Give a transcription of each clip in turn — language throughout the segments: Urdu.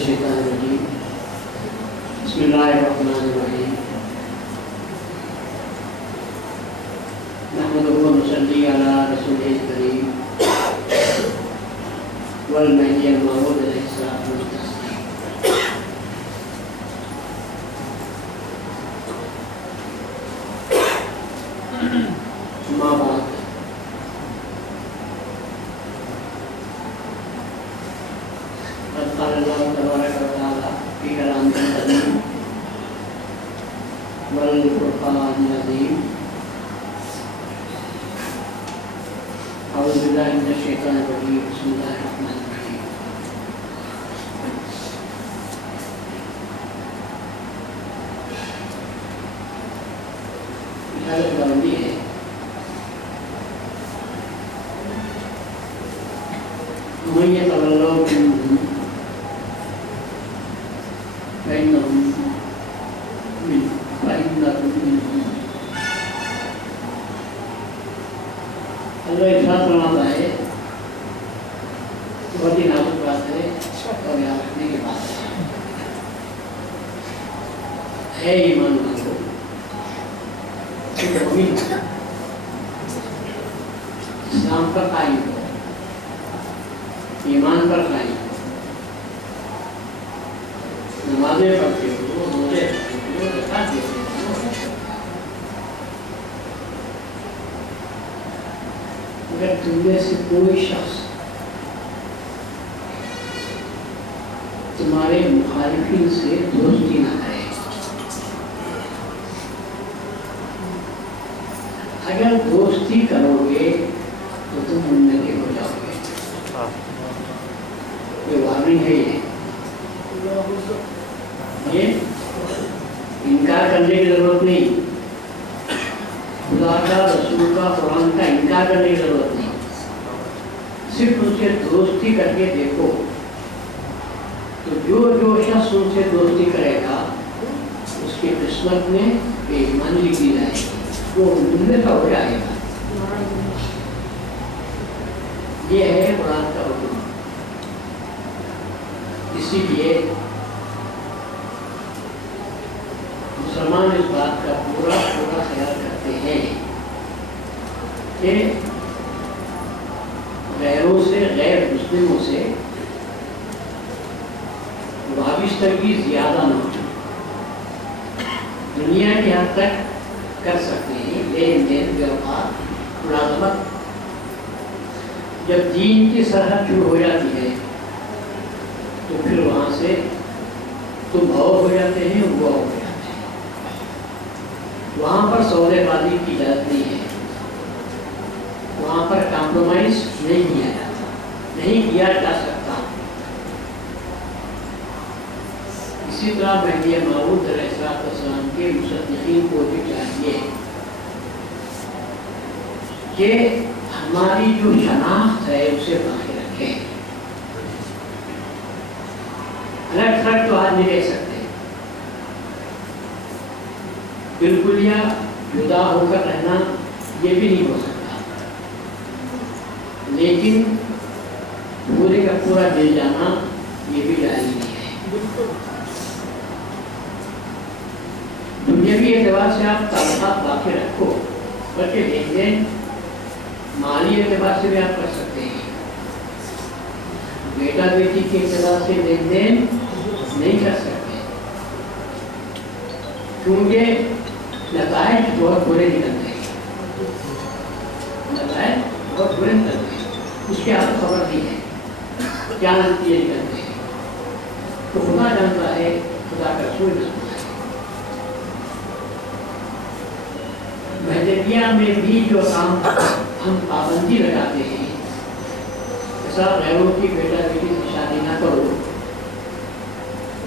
الشیطان الرجیم بسم اللہ الرحمن الرحیم نحمدہ و نصلی علی رسولہ الکریم والمہدی الموعود علیہ الصلوۃ والتسلیم. اما بعد قال اللہ تبارک و تعالی فی کلامہ القدیم والفرقان العظیم. اعوذ باللہ من الشیطان الرجیم بسم اللہ الرحمن الرحیم. حالت بندی ہے میت اللہ منہم فإنهم منهم. اللہ ارشاد فرماتا ہے بہت ہی نازک بات ہے اور یاد رکھنے کی بات ہے. اے ایمان والو مومن اسلام پر قائم ہو، ایمان پر قائم ہو، نمازیں پڑھتے ہو، روزے رکھتے ہو، زکات دیتے ہو. اگر تم میں سے کوئی شخص تمہارے مخالفین سے دوستی نہ کرے، اگر دوستی کرو گے تو تم منافق ہو جاؤ گے. یہ وارننگ ہے. یہ انکار کرنے کی ضرورت نہیں، خدا کا رسول کا قرآن کا انکار کرنے کی ضرورت نہیں، صرف ان سے دوستی کر کے دیکھو. تو جو شخص ان سے دوستی کرے گا اس کی قسمت میں بے ایمانی لکھی جائے گی، وہ دنیا کا ہو جائے گا. یہ ہے قرآن کا حکم. اسی لیے مسلمان اس بات کا پورا خیال کرتے ہیں کہ غیروں سے، غیر مسلموں سے وابستگی زیادہ نہ ہو. دنیا کی حد تک کر سکتے ہیں لین دین، ویوہار، ملازمت. جب دین کی سرحد شروع ہو جاتی ہے تو پھر وہاں سے تم بھاؤ ہو جاتے ہیں، وہ ہو جاتے ہیں. وہاں پر سودے بازی کی اجازت نہیں ہے، وہاں پر کمپرومائز نہیں کیا جاتا، نہیں کیا جا سکتا. اسی طرح مہدی موعود علیہ السلام کے مصدقین کو بھی چاہیے کہ ہماری جو شناخت ہے اسے باقی رکھیں. الگ تھلگ تو آج نہیں رہ سکتے، بالکل یا جدا ہو کر رہنا یہ بھی نہیں ہو سکتا، لیکن پورے کا پورا مل جانا یہ بھی جائز نہیں ہے. دنیاوی اعتبار سے آپ تعلقات باقی رکھو، بلکہ لین دین مالی اعتبار سے بھی آپ کر سکتے ہیں. بیٹا بیٹی کے اعتبار سے لین دین نہیں کر سکتے، کیونکہ نتائج بہت برے نکلتے ہیں. نتائج بہت برے نکلتے ہیں، اس کی آپ کو خبر نہیں ہے کیا نتیجے نکلتے ہیں. تو خدا جانتا ہے، خدا کا رسول جانتا ہے. مہدویہ میں بھی جو کام ہم پابندی لگاتے ہیں، ایسا غیروں کی بیٹا بیٹی سے شادی نہ کرو،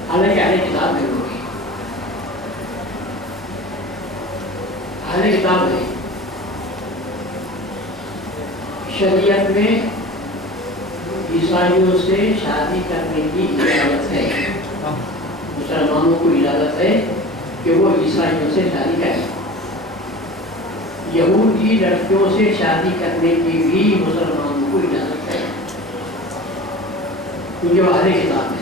حالانکہ اہل کتاب میں ہوگی، اہل کتاب ہے. شریعت میں عیسائیوں سے شادی کرنے کی اجازت ہے، مسلمانوں کو اجازت ہے کہ وہ عیسائیوں سے شادی کریں. یہودی لڑکیوں سے شادی کرنے کی بھی مسلمانوں کو اجازت ہے، کیونکہ وہ اہل کتاب ہے.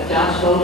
50-100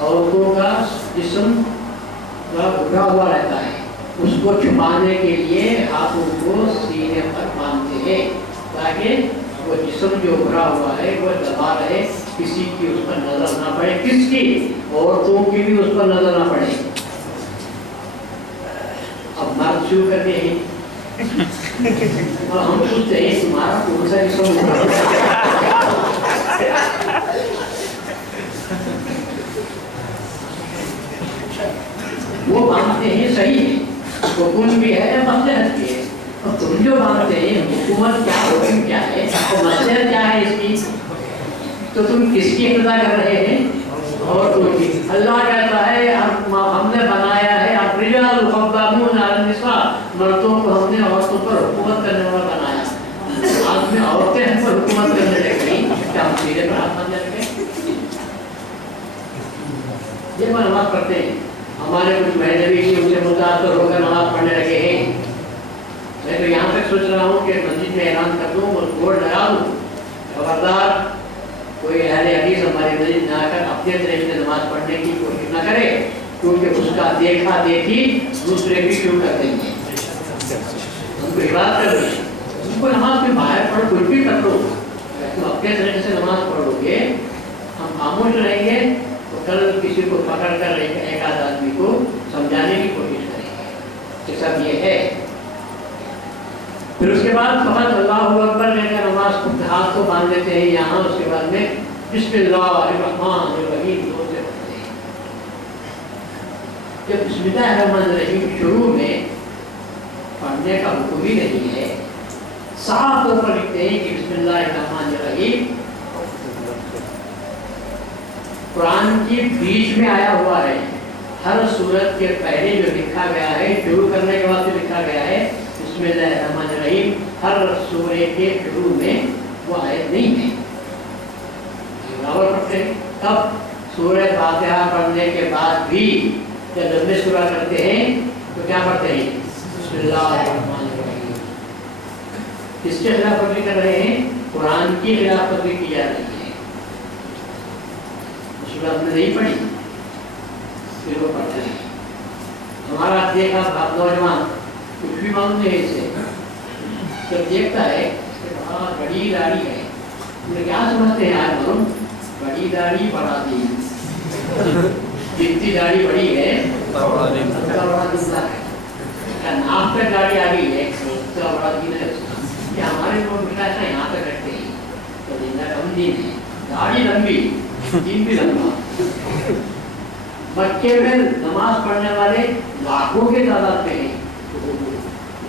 عورتوں کا جسم اٹھا ہوا رہتا ہے، اس کو چھپانے کے لیے ہاتھوں کو سینے پر باندھتے ہیں تاکہ وہ جسم جو اٹھا ہوا ہے وہ دبا رہے، کسی کی اس پر نظر نہ پڑے، کس کی؟ عورتوں کی بھی اس پر نظر نہ پڑے۔ اب مرد شروع کرتے ہیں اور ہم پوچھتے ہیں تمہارا کون سا جسم وہ باندھتے ہیں، صحیح ہے، حکم بھی ہے یا مصلحت بھی ہے، اور تم جو باندھتے ہیں حکومت کیا، حکم کیا ہے اور مصلحت کیا ہے اس کی، تو تم کس کی اقتدا کر رہے ہیں؟ عورتوں کی۔ اللہ کہتا ہے ہم نے بنایا ہے الرجال قوامون علی النساء، مردوں کو ہم نے عورتوں پر حکومت کرنے والا بنایا۔ آج میں عورتیں ہم پر حکومت کرنے لگی، کیا ہم سیدھے پر ہاتھ باندھ جائیں گے؟ یہ وہ نماز پڑھتے ہیں، ہمارے کچھ مہذبی ان سے متاثر ہو کر نماز پڑھنے لگے ہیں۔ میں تو یہاں تک سوچ رہا ہوں کہ مسجد میں اعلان کر دوں اور بورڈ لگا دوں، خبردار کوئی اہل حدیث ہماری مسجد میں آ کر اپنے طریقے سے نماز پڑھنے کی کوشش نہ کرے، کیونکہ اس کا دیکھا دیکھی دوسرے بھی شروع کر دیں گے۔ ان کو عبادت کر دیں، ان کو نماز میں باہر پڑھ کچھ بھی کر لو، تم اپنے طریقے سے نماز پڑھو گے، ہم خاموش رہیں گے تو کل کسی کو پکڑ کر ایک آدھ آدمی کو سمجھانے کی کوشش کریں گے کہ سب یہ ہے۔ پھر اس کے بعد فقط اللہ اکبر لے کر نماز کو ہاتھ کو باندھ لیتے ہیں یہاں، اس کے بعد میں بسم اللہ الرحمن الرحیم زور سے پڑھتے ہیں۔ جب بسم اللہ الرحمن الرحیم شروع میں پڑھنے کا حکم ہی نہیں ہے، صاف طور پر لکھتے ہیں کہ بسم اللہ الرحمن الرحیم قرآن کی بیچ میں آیا ہوا ہے، ہر سورت کے پہلے جو لکھا گیا ہے، شروع کرنے کے بعد جو لکھا گیا ہے بسم اللہ الرحمن الرحیم، ہر سورے کے شروع میں وہ آیت نہیں ہے۔ پڑھتے ہیں تب سورہ فاتحہ پڑھنے کے بعد بھی جب لمبے سورہ کرتے ہیں تو کیا پڑھتے ہیں؟ بسم اللہ الرحمن الرحیم۔ کس کے خلاف ورزی کر رہے ہیں؟ قرآن کی خلاف ورزی کی جا رہی ہے۔ سورہ نے نہیں پڑھی پھر وہ پڑھتے ہیں۔ ہمارا دیکھا نوجوان کچھ بھی معلوم نہیں اسے، جب دیکھتا ہے کہ وہاں بڑی داڑھی ہے، انہیں کیا سمجھتے ہیں آج معلوم؟ بڑی داڑھی بڑا دین، جتنی داڑھی بڑی ہے اتنا بڑا دین ہے، ناپ پہ داڑھی آ گئی ہے اتنا بڑا دین ہے۔ کہ ہمارے لوگ مشاہدہ یہاں پہ رکھتے ہیں تو زندہ کم دین ہے، داڑھی لمبی دین بھی لمبا۔ مکے میں نماز پڑھنے والے لاکھوں کے تعداد میں ہیں،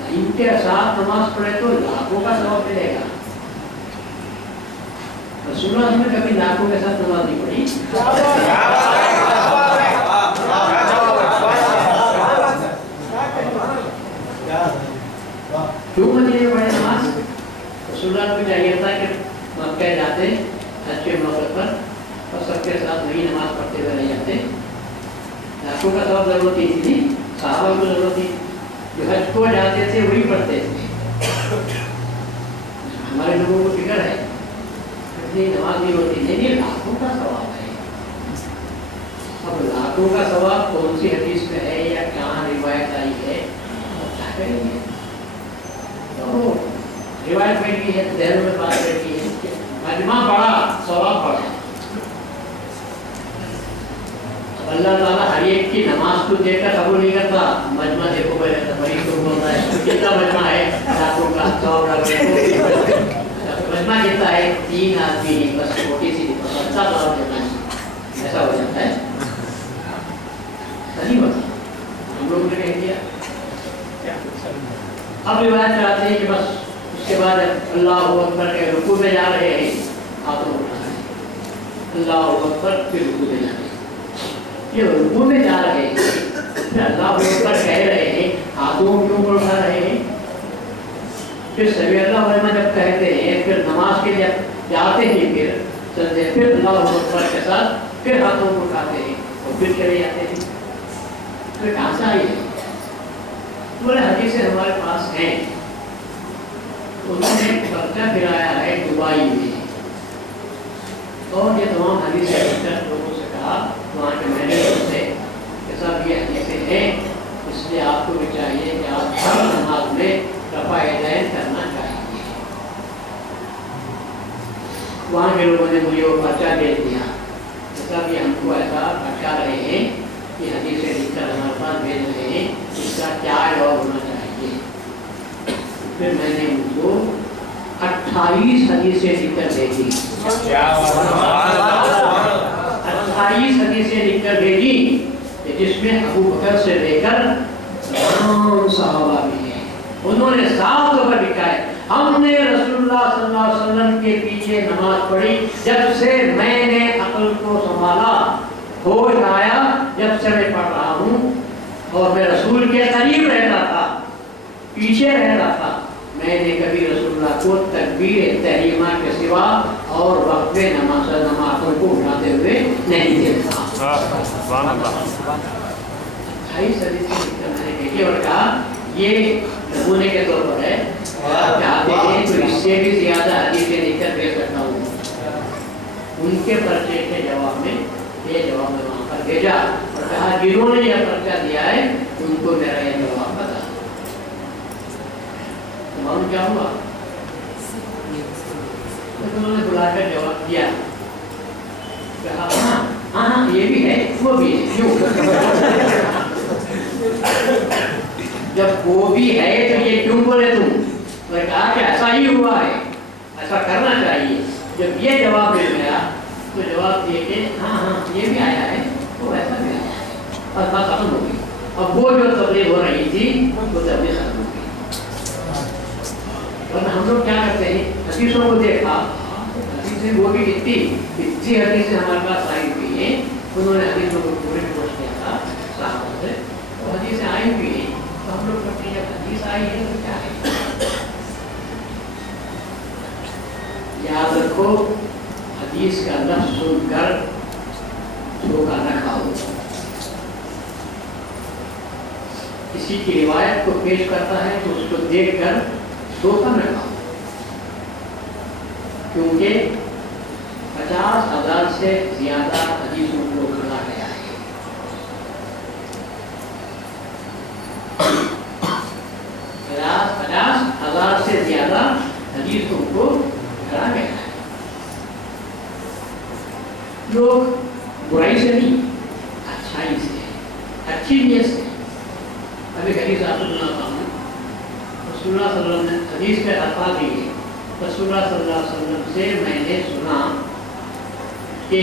ان کے ساتھ نماز پڑھے تو لاکھوں کا ثواب ملے گا۔ رسول اللہ نے کبھی لاکھوں کے ساتھ نماز نہیں پڑھی۔ کیوں مدینے میں پڑھے نماز؟ رسول اللہ کو چاہیے تھا کہ مکہ جاتے حج کے موقع پر اور سب کے ساتھ وہی نماز پڑھتے ہوئے نہیں جاتے، لاکھوں کا ثواب ضرورت ہی تھی، صحابہ کو ضرورت تھی، جو حج کو جاتے تھے وہی پڑھتے تھے۔ ہمارے لوگوں کو فکر ہے نماز نہیں ہوتی، نہیں، لاکھوں کا ثواب ہے۔ اب لاکھوں کا ثواب کون سی حدیث میں ہے یا کہاں روایت آئی ہے کیا کریں گے؟ تو روایت بیٹھی ہے، ذہن میں بات بیٹھی ہے، مجمع بڑا ثواب بڑا۔ اب اللہ تعالیٰ ہر ایک کی نماز کو دیکھ کر قبول نہیں کرتا، مجمع دیکھو مریض کو بولتا ہے کتنا مجمع ہے، لاکھوں کا ثواب مجمع کہتا ہے 3 آدمی بس چھوٹی سی اچھا طور سے ایسا ہو جاتا ہے، نہیں ہوتا۔ ہم لوگوں نے کہہ دیا اب روایت چاہتے ہیں کہ بس اس کے بعد اللہ اکبر کے رکوع میں جا رہے ہیں، ہاتھوں اٹھا رہے ہیں، اللہ اکبر پھر رکوع میں جا رہے ہیں، یہ رکوع میں جا رہے ہیں پھر اللہ اکبر کہہ رہے ہیں، ہاتھوں کیوں اٹھا رہے ہیں؟ پھر سمیع اللہ علماء جب کہتے ہیں پھر نماز کے لیے جاتے ہیں، پھر چلتے پھر اللہ اکبر کے ساتھ پھر ہاتھوں کو اٹھاتے ہیں اور پھر چلے جاتے ہیں۔ پھر کہاں سے آئی ہے؟ بولے حدیثیں ہمارے پاس ہیں، انہوں نے ایک پرچہ پھرایا ہے دبئی میں، اور یہ تمام حدیثیں لوگوں سے کہا وہاں کے مینیجر سے کہ صاحب یہ حدیثیں ہیں، اس لیے آپ کو بھی چاہیے کہ آپ ہر نماز میں رفع یدین کرنا چاہیے۔ وہاں کے لوگوں نے مجھے وہ پرچہ دے دیا کہ صاحب یہ ہم کو ایسا بتا رہے ہیں کہ حدیثیں لکھ کر ہمارے پاس بھیج رہے ہیں، اس کا کیا جواب ہونا چاہیے۔ پھر میں نے ان کو 28 حدیثیں لکھ کر بھیجی، 28 حدیثیں لکھ کر بھیجی، جس میں ابو بکر سے لے کر تمام صحابہ بھی ہیں۔ انہوں نے صاف طور پر لکھا ہے ہم نے رسول اللہ صلی اللہ علیہ وسلم کے پیچھے نماز پڑھی جب سے میں نے عقل کو سنبھالا، ہوش آیا جب سے میں پڑھ رہا ہوں، اور میں رسول کے قریب رہتا تھا، پیچھے رہتا تھا، میں نے کبھی رسول اللہ کو تکبیر تحریمہ کے سوا اور وقت نمازوں کو اٹھاتے ہوئے نہیں دیکھا۔ 28 حدیثیں میں نے دیکھی اور کہا یہ نمونے کے طور پر ہے، آپ چاہتے ہیں تو اس سے بھی زیادہ حدیثیں لکھ کر دے سکتا ہوں۔ ان کے پرچے کے جواب میں یہ جواب میں وہاں پر بھیجا اور کہا جنہوں نے یہ پرچہ دیا ہے ان کو میرا یہ جواب بتا۔ معلوم کیا ہوا؟ انہوں نے بلا کر جواب دیا، کہا ہاں ہاں یہ بھی ہے وہ بھی ہے، کیوں؟ جب وہ بھی ہے تو یہ کیوں بولے تم؟ میں کہا کہ ایسا ہی ہوا ہے، ایسا کرنا چاہیے۔ جب یہ جواب مل گیا تو جواب دیے کہ ہاں ہاں یہ بھی آیا ہے وہ ایسا بھی آیا ہے، اور بات ختم ہو گئی۔ اب وہ جو تبلیغ ہو رہی تھی وہ تبلیغ ختم ہو گئی۔ ورنہ ہم لوگ کیا کرتے ہیں، حدیثوں کو دیکھا، حدیثیں وہ بھی اتنی حدیثیں ہمارے پاس آئی ہوئی ہیں، انہوں نے حدیثوں کو پورے پوچھ کیا تھا صحابہ سے، وہ حدیثیں آئی ہوئی ہیں تو ہم لوگ کرتے ہیں جب حدیث آئی ہے تو کیا ہے۔ یاد رکھو حدیث کا لفظ سن کر دھوکہ نہ کھاؤ، کسی کی روایت کو پیش کرتا ہے تو اس کو دیکھ کر دھوکہ نہ کھاؤ، کیونکہ 50,000 سے زیادہ حدیثوں کو گھڑا گیا ہے۔ 50,000 سے زیادہ حدیثوں کو گھڑا گیا ہے۔ لوگ برائی سے نہیں، اچھائی سے، اچھی نیت سے۔ ابھی حدیث آپ کو سناتا ہوں، رسول اللہ صلی اللہ علیہ وسلم نے حدیث کے الفاظ دیے، رسول اللہ صلی اللہ علیہ وسلم سے میں نے سنا کہ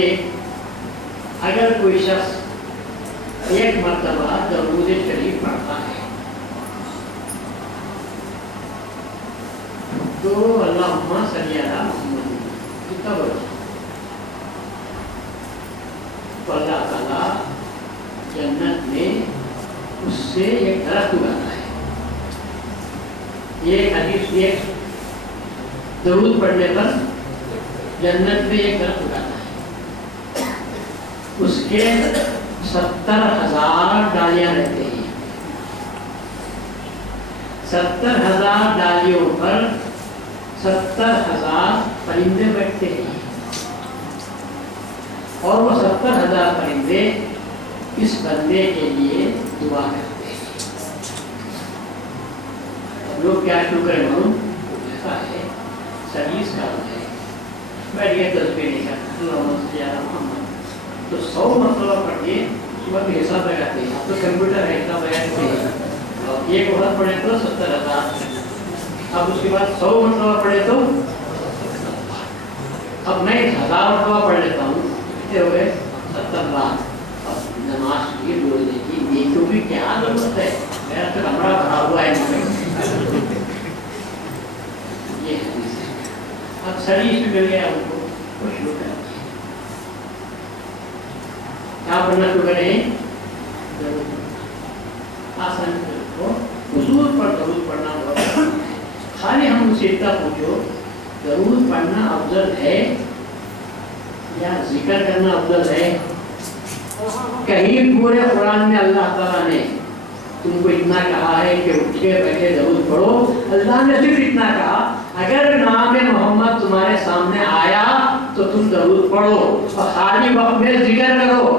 اگر کوئی شخص ایک مرتبہ درود شریف پڑھتا ہے تو اللہم صلی علی محمد کتنا بڑا تو اللہ تعالیٰ جنت میں اس سے ایک درخت اگاتا ہے۔ یہ حدیث ایک درود پڑھنے پر جنت میں ایک درخت اگاتا ہے، اس کے 70,000 ڈالیاں رہتے ہیں، 70,000 ڈالیوں پر 70,000 پرندے بیٹھتے ہیں، اور وہ 70,000 پرندے اس بندے کے لیے دعا کرتے ہیں۔ لوگ کیا کیوں کریں معلوم؟ ایسا ہے سروس کا ہے، بیٹھ گئے تصویر نہیں کرتا اللہم صلی علی محمد تو 100 مرتبہ پڑھ کے صبح کے حساب لگاتے ہیں۔ اب تو کمپیوٹر ہے اتنا بیان نہیں، اور ایک وقت پڑھے تو 70,000، اب اس کے بعد 100 مرتبہ پڑھے تو اب میں 1000 مرتبہ پڑھ لیتا ہوں، کتنے ہو گئے 70 لاکھ۔ اب نماز کی روزے کی نیکیوں کی کیا ضرورت ہے، میرا تو کمرہ بھرا ہوا ہے۔ یہ حدیث ہے، اب سروس بھی مل گیا ان کو، خوش ہو کر کیا پڑھنا شروع کریں، آسان کو حضور پر درود پڑھنا بہت آسان ہے۔ خالی ہم اسے اتنا پوچھو درود پڑھنا افضل ہے یا ذکر کرنا افضل ہے؟ کہیں پورے قرآن میں اللہ تعالیٰ نے تم کو اتنا کہا ہے کہ اٹھ کے بیٹھے درود پڑھو؟ اللہ نے صرف اتنا کہا اگر نام محمد تمہارے سامنے آیا تو تم درود پڑھو اور خالی وقت میں ذکر کرو۔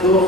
2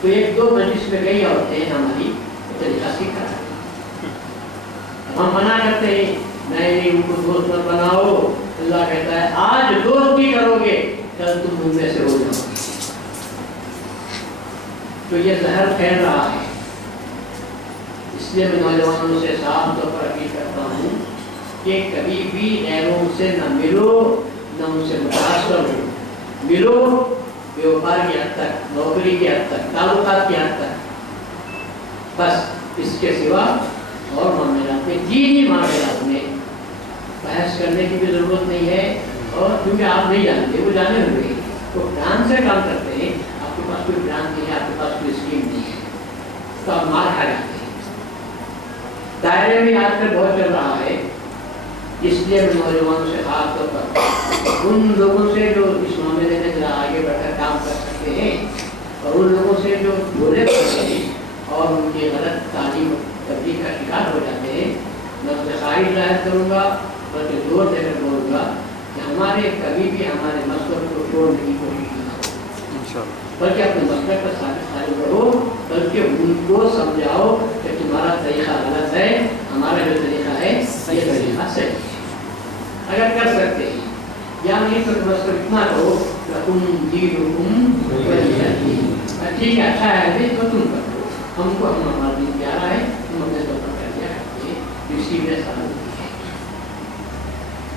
تو ایک دو مجلس میں گئی عورتیں ہماری طریقہ سیکھا ہے. ہم منع کرتے ہیں نہیں ان کو دوست مت بناؤ. اللہ کہتا ہے آج دوستی کرو گے کل تم ان میں سے ہو جاؤ گے. تو یہ زہر پھیل رہا ہے. اس لیے میں نوجوانوں سے صاف طور پر اپیل کرتا ہوں کہ کبھی بھی غیروں سے نہ ملو نہ ان سے متاثر ہو. ملو بیوپار کی حد تک, نوکری کی حد تک, تعلقات کی حد تک, بس اس کے سوا اور معاملات میں دینی معاملات میں بحث کرنے کی بھی ضرورت نہیں ہے. اور کیونکہ آپ نہیں جانتے, وہ جانے ہوئے تو پلان سے کام کرتے ہیں. آپ کے پاس کوئی پلان نہیں ہے, آپ کے پاس کوئی اسکیم نہیں ہے, تو آپ مار کھا جاتے ہیں. دائرے میں آج کل بہت چل رہا ہے. اس لیے میں نوجوانوں سے خاص طور پر ان لوگوں سے جو اس معاملے میں ذرا آگے بڑھ کر کام کر سکتے ہیں اور ان لوگوں سے جو بھولے پڑتے ہیں اور ان کی غلط تعلیم تبدیل کا شکار ہو جاتے ہیں, میں ان سے خواہش ظاہر کروں گا بلکہ زور دے کر بولوں گا کہ ہمارے کبھی بھی ہمارے مسلک کو چھوڑنے کی کوشش نہ کرو, بلکہ اپنے مسلک کا ثابت کرو, بلکہ ان کو سمجھاؤ کہ تمہارا طریقہ غلط ہے, ہمارا جو طریقہ ہے یہ طریقہ صحیح ہے. اگر کر سکتے ہیں یا نہیں تو بس اتنا کہو لکم دینکم ولی دین, ٹھیک ہے اچھا ہے نہیں تو تم کرو, ہم کو ہمارا دین پیارا ہے, ہم اپنے طور پر کر دیا کرتے ہیں. اسی میں سلامتی ہے,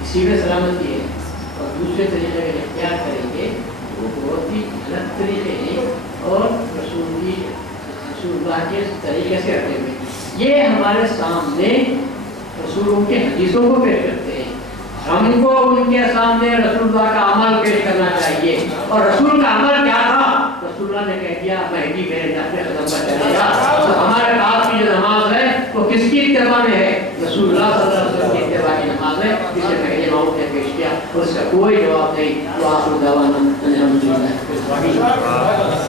اسی میں سلامتی ہے. اور دوسرے طریقے کا اختیار کریں گے وہ بہت ہی غلط طریقے ہیں اور رسول اللہ کے طریقے سے رکھے ہوئے. یہ ہمارے سامنے رسولوں کے حدیثوں کو پیش کرتے ہیں, ہم کو ان کے سامنے رسول اللہ کا عمل پیش کرنا چاہیے. اور رسول کا عمل کیا تھا؟ رسول اللہ نے کہہ دیا مہدی میرے اپنے قدم پر چلے گا. تو ہمارے پاس کی جو نماز ہے وہ کس کی اتباع میں ہے؟ رسول اللہ صلی اللہ علیہ وسلم کی اتباع کی نماز ہے, جسے پہلے موت نے پیش کیا. اس کا کوئی جواب نہیں. تو آپ دعوانا الحمدللہ.